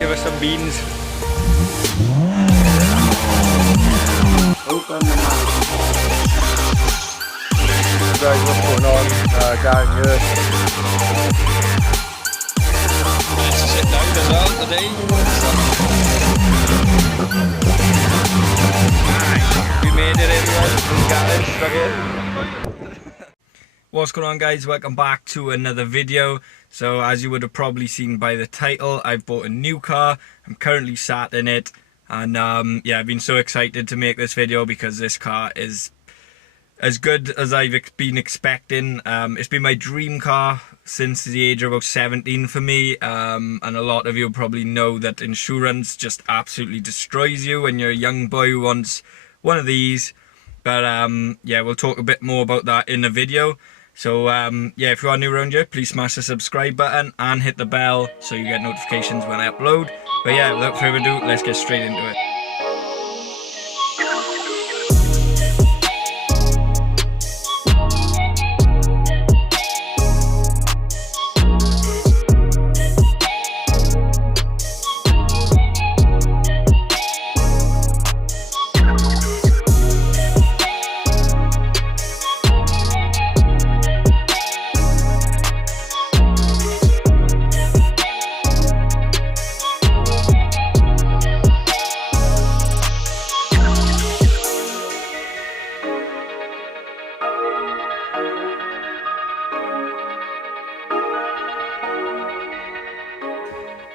Give us some beans. Open the mouth. Guys, what's going on down here? Nice to sit down as well today. We made it everyone from garage again. What's going on, guys? Welcome back to another video. So as you would have probably seen by the title, I've bought a new car. I'm currently sat in it, and yeah, I've been so excited to make this video because this car is as good as I've been expecting. It's been my dream car since the age of about 17 for me, and a lot of you probably know that insurance just absolutely destroys you when you're a young boy who wants one of these. But yeah, we'll talk a bit more about that in the video. So yeah, if you are new around here, please smash the subscribe button and hit the bell so you get notifications when I upload. But yeah, without further ado, let's get straight into it.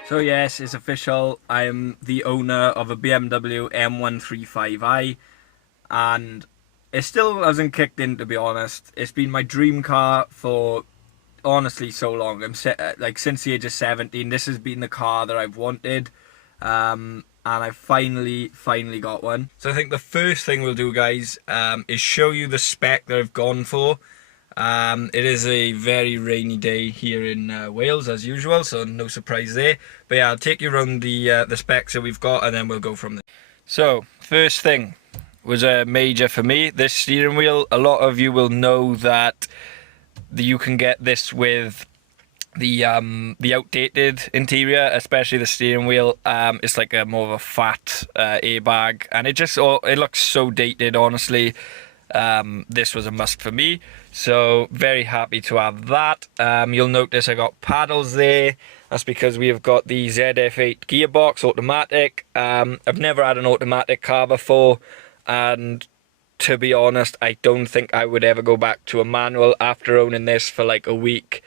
So yes, it's official. I am the owner of a BMW M135i, and it still hasn't kicked in, to be honest. It's been my dream car for honestly so long. Like since the age of 17, this has been the car that I've wanted, and I finally got one. So I think the first thing we'll do, guys, is show you the spec that I've gone for. It is a very rainy day here in Wales as usual, so no surprise there. But yeah, I'll take you around the specs that we've got, and then we'll go from there. So first thing was a major for me, this steering wheel. A lot of you will know that you can get this with the outdated interior, especially the steering wheel. It's like a more of a fat airbag, and it looks so dated, honestly. This was a must for me, so very happy to have that. You'll notice I got paddles there. That's because we have got the ZF8 gearbox automatic. I've never had an automatic car before, and to be honest, I don't think I would ever go back to a manual after owning this for like a week.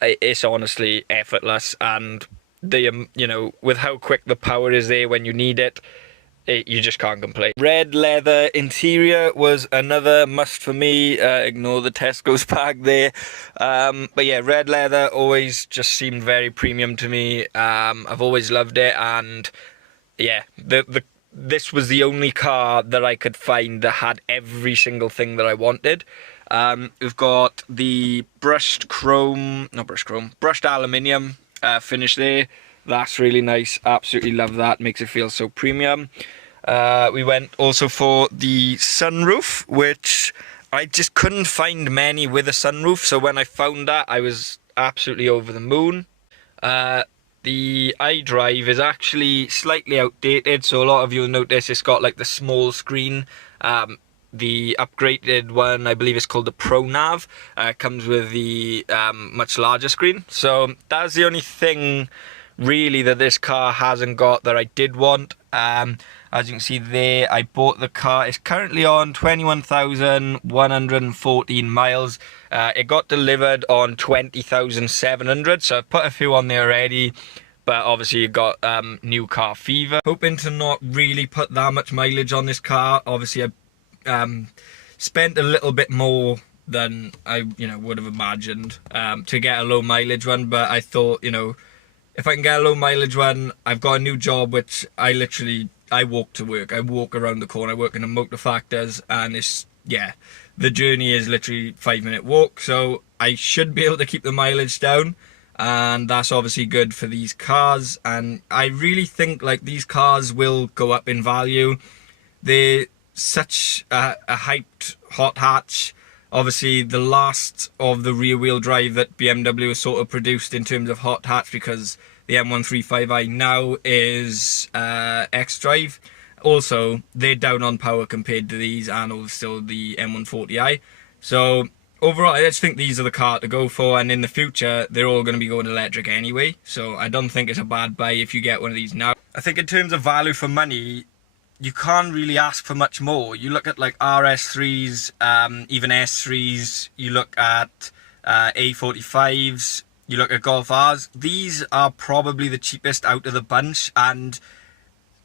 It's honestly effortless, and you know, with how quick the power is there when you need it, you just can't complain. Red leather interior was another must for me. Ignore the Tesco's bag there. But yeah, red leather always just seemed very premium to me. I've always loved it, and yeah, this was the only car that I could find that had every single thing that I wanted. We've got the brushed aluminium finish there. That's really nice. Absolutely love that. Makes it feel so premium. We went also for the sunroof, which I just couldn't find many with a sunroof. So when I found that, I was absolutely over the moon. The iDrive is actually slightly outdated. So a lot of you will notice it's got like the small screen. The upgraded one, I believe it's called the Pro Nav, comes with the much larger screen. So that's the only thing really that this car hasn't got that I did want. As you can see there, I bought the car. It's currently on 21,114 miles. It got delivered on 20,700, so I've put a few on there already. But obviously you got new car fever. Hoping to not really put that much mileage on this car. Obviously I spent a little bit more than I would have imagined to get a low mileage one, but I thought, if I can get a low mileage one, I've got a new job which I walk to work. I walk around the corner. I work in a motor factors, and the journey is literally 5-minute walk, so I should be able to keep the mileage down, and that's obviously good for these cars. And I really think like these cars will go up in value. They're such a hyped hot hatch. Obviously the last of the rear wheel drive that BMW has sort of produced in terms of hot hatch, because the M135i now is X-Drive. Also, they're down on power compared to these, and also the M140i. So overall, I just think these are the car to go for, and in the future, they're all going to be going electric anyway. So I don't think it's a bad buy if you get one of these now. I think in terms of value for money, you can't really ask for much more. You look at like RS3s, even S3s, you look at A45s, you look at Golf Rs. These are probably the cheapest out of the bunch, and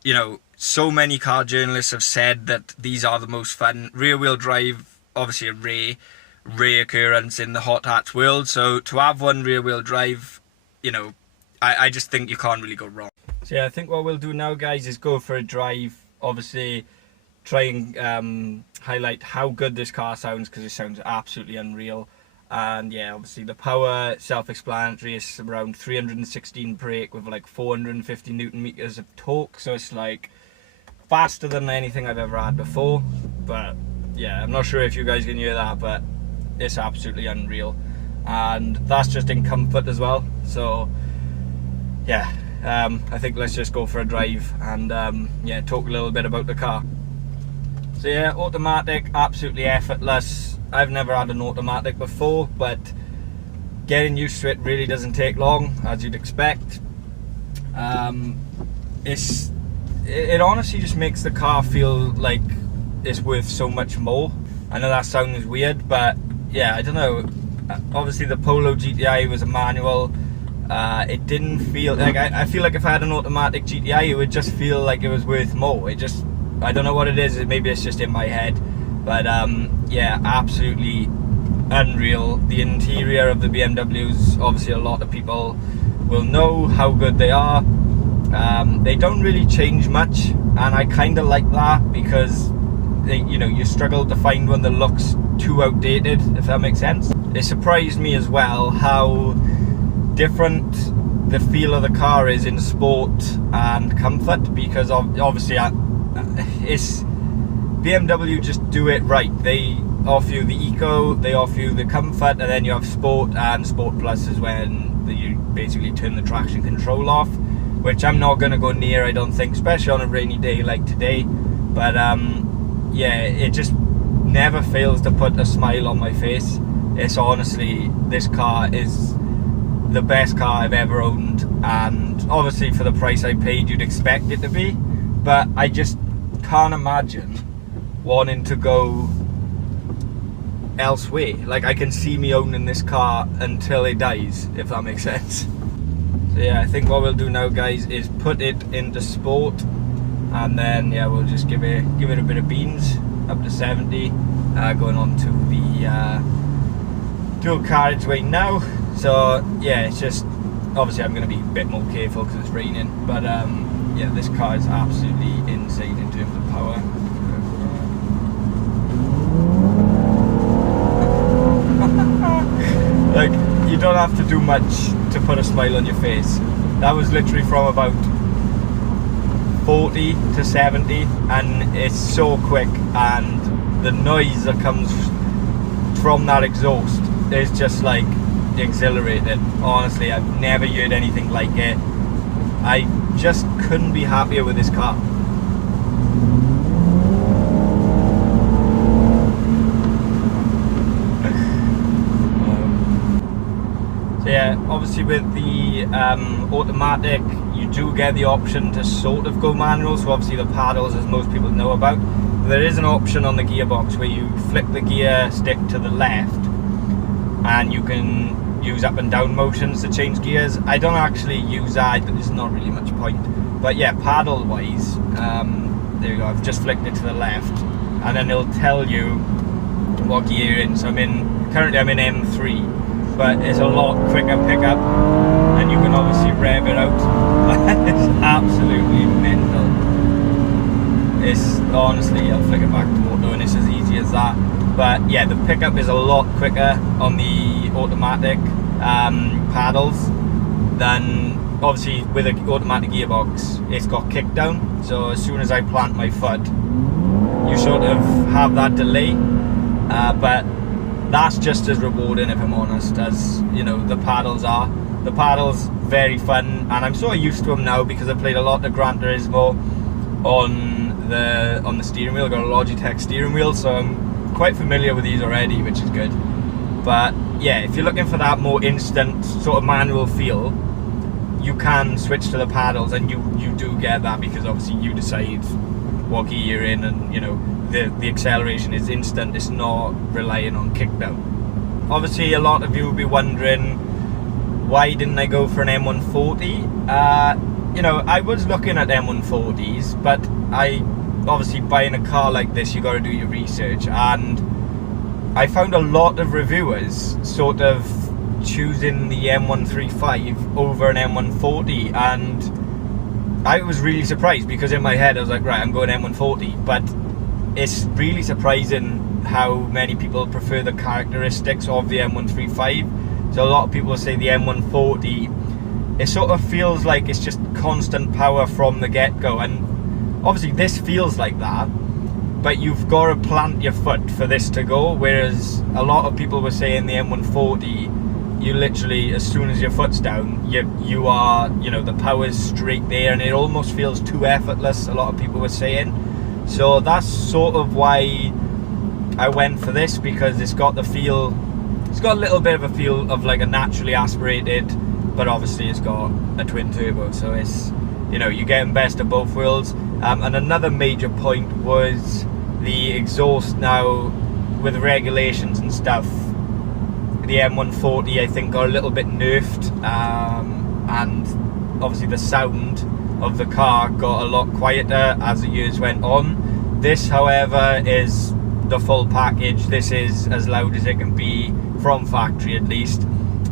you know, so many car journalists have said that these are the most fun. Rear wheel drive, obviously a rare occurrence in the hot hatch world, so to have one rear wheel drive, you know, I just think you can't really go wrong. So yeah, I think what we'll do now, guys, is go for a drive. Obviously try and highlight how good this car sounds, because it sounds absolutely unreal. And yeah, obviously the power, self-explanatory, is around 316 brake with like 450 Newton meters of torque, so it's like faster than anything I've ever had before. But yeah, I'm not sure if you guys can hear that, but it's absolutely unreal. And that's just in comfort as well. So yeah, I think let's just go for a drive and yeah, talk a little bit about the car. So yeah, automatic, absolutely effortless. I've never had an automatic before, but getting used to it really doesn't take long, as you'd expect. It honestly just makes the car feel like it's worth so much more. I know that sounds weird, but yeah, I don't know. Obviously the Polo GTI was a manual. It didn't feel like, I feel like if I had an automatic GTI, it would just feel like it was worth more. It just, I don't know what it is, maybe it's just in my head, but yeah, absolutely unreal. The interior of the BMWs, obviously a lot of people will know how good they are. They don't really change much, and I kind of like that, because they, you know, you struggle to find one that looks too outdated, if that makes sense. It surprised me as well how different the feel of the car is in sport and comfort, because obviously it's BMW just do it right. They offer you the eco, they offer you the comfort, and then you have sport, and sport plus is when you basically turn the traction control off, which I'm not going to go near, I don't think, especially on a rainy day like today. But yeah, it just never fails to put a smile on my face. It's honestly, this car is the best car I've ever owned, and obviously for the price I paid you'd expect it to be, but I just can't imagine wanting to go elsewhere. Like, I can see me owning this car until it dies, if that makes sense. So yeah, I think what we'll do now, guys, is put it into sport, and then yeah, we'll just give it a bit of beans up to 70, going on to the dual carriageway now. So yeah, it's just, obviously I'm going to be a bit more careful because it's raining, but yeah, this car is absolutely insane in terms of power. Like, you don't have to do much to put a smile on your face. That was literally from about 40 to 70, and it's so quick, and the noise that comes from that exhaust is just like exhilarating. Honestly, I've never heard anything like it. I just couldn't be happier with this car. So yeah, obviously with the automatic, you do get the option to sort of go manual, so obviously the paddles, as most people know about. There is an option on the gearbox where you flick the gear stick to the left, and you can use up and down motions to change gears. I don't actually use that, there's not really much point. But yeah, paddle wise, there you go, I've just flicked it to the left, and then it'll tell you what gear you're in. So currently I'm in M3, but it's a lot quicker pickup, and you can obviously rev it out. It's absolutely mental. It's honestly, I'll flick it back to auto and it's as easy as that. But yeah, the pickup is a lot quicker on the automatic paddles than, obviously with an automatic gearbox, it's got kick down. So as soon as I plant my foot, you sort of have that delay, but that's just as rewarding, if I'm honest, as, you know, the paddles are. The paddles, very fun, and I'm sort of used to them now because I played a lot of Gran Turismo on the steering wheel. I've got a Logitech steering wheel, so I'm quite familiar with these already, which is good. But yeah, if you're looking for that more instant sort of manual feel, you can switch to the paddles, and you do get that because obviously you decide what gear you're in, and you know the acceleration is instant. It's not relying on kickdown. Obviously, a lot of you will be wondering, why didn't I go for an M140? You know, I was looking at M140s, but obviously buying a car like this, you got to do your research, and I found a lot of reviewers sort of choosing the M135 over an M140, and I was really surprised because in my head I was like, right, I'm going M140, but it's really surprising how many people prefer the characteristics of the M135. So a lot of people say the M140, it sort of feels like it's just constant power from the get-go, and obviously this feels like that, but you've got to plant your foot for this to go, whereas a lot of people were saying the M140, you literally, as soon as your foot's down, you are, you know, the power's straight there, and it almost feels too effortless, a lot of people were saying. So that's sort of why I went for this, because it's got the feel, it's got a little bit of a feel of like a naturally aspirated, but obviously it's got a twin turbo, so it's, you know, you're getting best of both worlds. And another major point was the exhaust. Now, with regulations and stuff, the M140 I think got a little bit nerfed, and obviously the sound of the car got a lot quieter as the years went on. This, however, is the full package. This is as loud as it can be from factory, at least.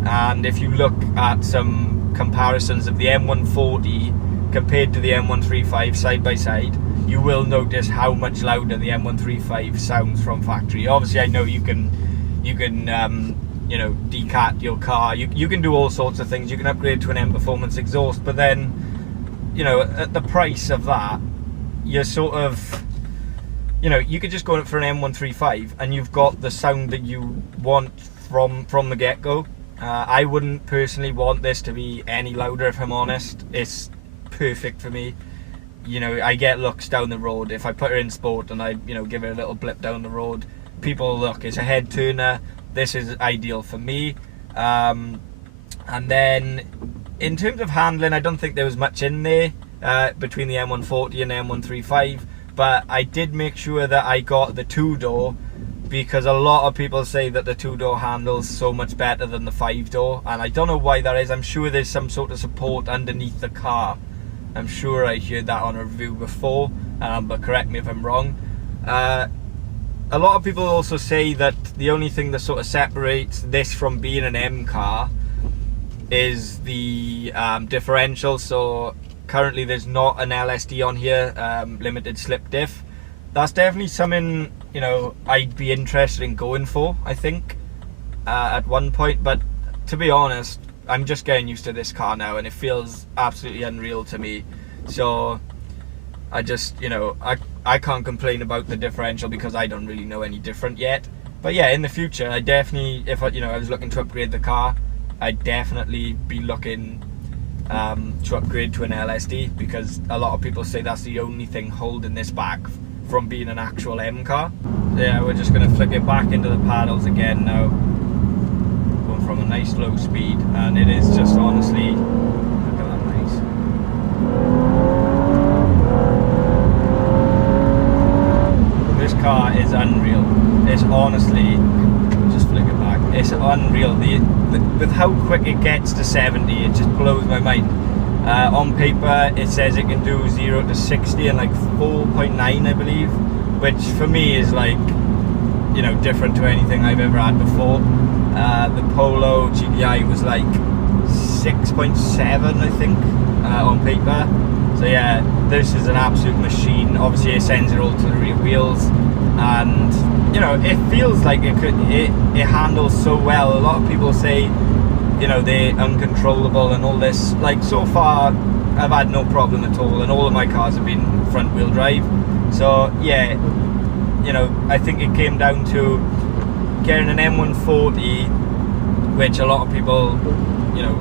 And if you look at some comparisons of the M140 compared to the M135 side by side, you will notice how much louder the M135 sounds from factory. Obviously, I know you can you know, decat your car, you can do all sorts of things, you can upgrade to an M Performance exhaust, but then, you know, at the price of that, you're sort of, you know, you could just go for an M135 and you've got the sound that you want from the get-go. I wouldn't personally want this to be any louder, if I'm honest. It's perfect for me. You know, I get looks down the road. If I put her in sport and I, you know, give her a little blip down the road, people look, it's a head turner. This is ideal for me. And then in terms of handling, I don't think there was much in there between the M140 and the M135, but I did make sure that I got the two-door, because a lot of people say that the two-door handles so much better than the five-door, and I don't know why that is. I'm sure there's some sort of support underneath the car. I'm sure I heard that on a review before, but correct me if I'm wrong. A lot of people also say that the only thing that sort of separates this from being an M car is the differential. So currently there's not an LSD on here, limited slip diff. That's definitely something, you know, I'd be interested in going for, I think, at one point. But to be honest, I'm just getting used to this car now, and it feels absolutely unreal to me. So I just, you know, I can't complain about the differential because I don't really know any different yet. But yeah, in the future, I definitely, if I, you know, I was looking to upgrade the car, I'd definitely be looking to upgrade to an LSD, because a lot of people say that's the only thing holding this back from being an actual M car. Yeah, we're just going to flick it back into the paddles again now, going from a nice low speed, and it is just honestly, look at that nice. This car is unreal. It's honestly, just flick it back, it's unreal. With how quick it gets to 70, it just blows my mind. On paper it says it can do 0 to 60 in like 4.9, I believe, which for me is like, you know, different to anything I've ever had before. The Polo GDI was like 6.7, I think, on paper. So yeah, this is an absolute machine. Obviously it sends it all to the rear wheels, and you know, it feels like it handles so well. A lot of people say, you know, they're uncontrollable and all this. Like, so far I've had no problem at all, and all of my cars have been front wheel drive. So yeah, you know, I think it came down to getting an M140, which a lot of people, you know,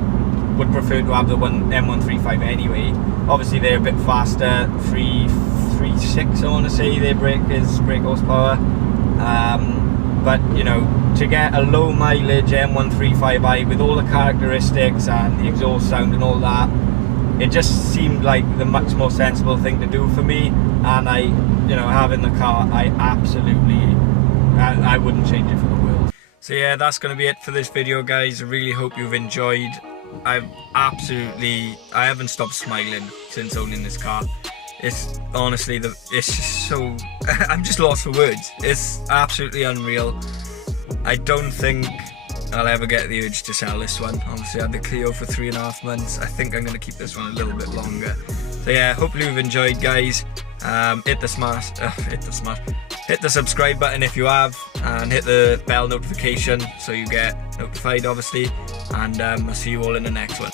would prefer to have the M135 anyway. Obviously they're a bit faster, 3.6 I want to say their brake horsepower. But you know, to get a low mileage M135i with all the characteristics and the exhaust sound and all that, it just seemed like the much more sensible thing to do for me. And I, you know, having the car, I wouldn't change it for the world. So yeah, that's going to be it for this video, guys. I really hope you've enjoyed. I haven't stopped smiling since owning this car. It's honestly, it's just so, I'm just lost for words. It's absolutely unreal. I don't think I'll ever get the urge to sell this one. Obviously I had the Clio for 3.5 months. I think I'm going to keep this one a little bit longer. So yeah, hopefully you've enjoyed, guys. Hit the subscribe button if you have, and hit the bell notification so you get notified, obviously. And I'll see you all in the next one.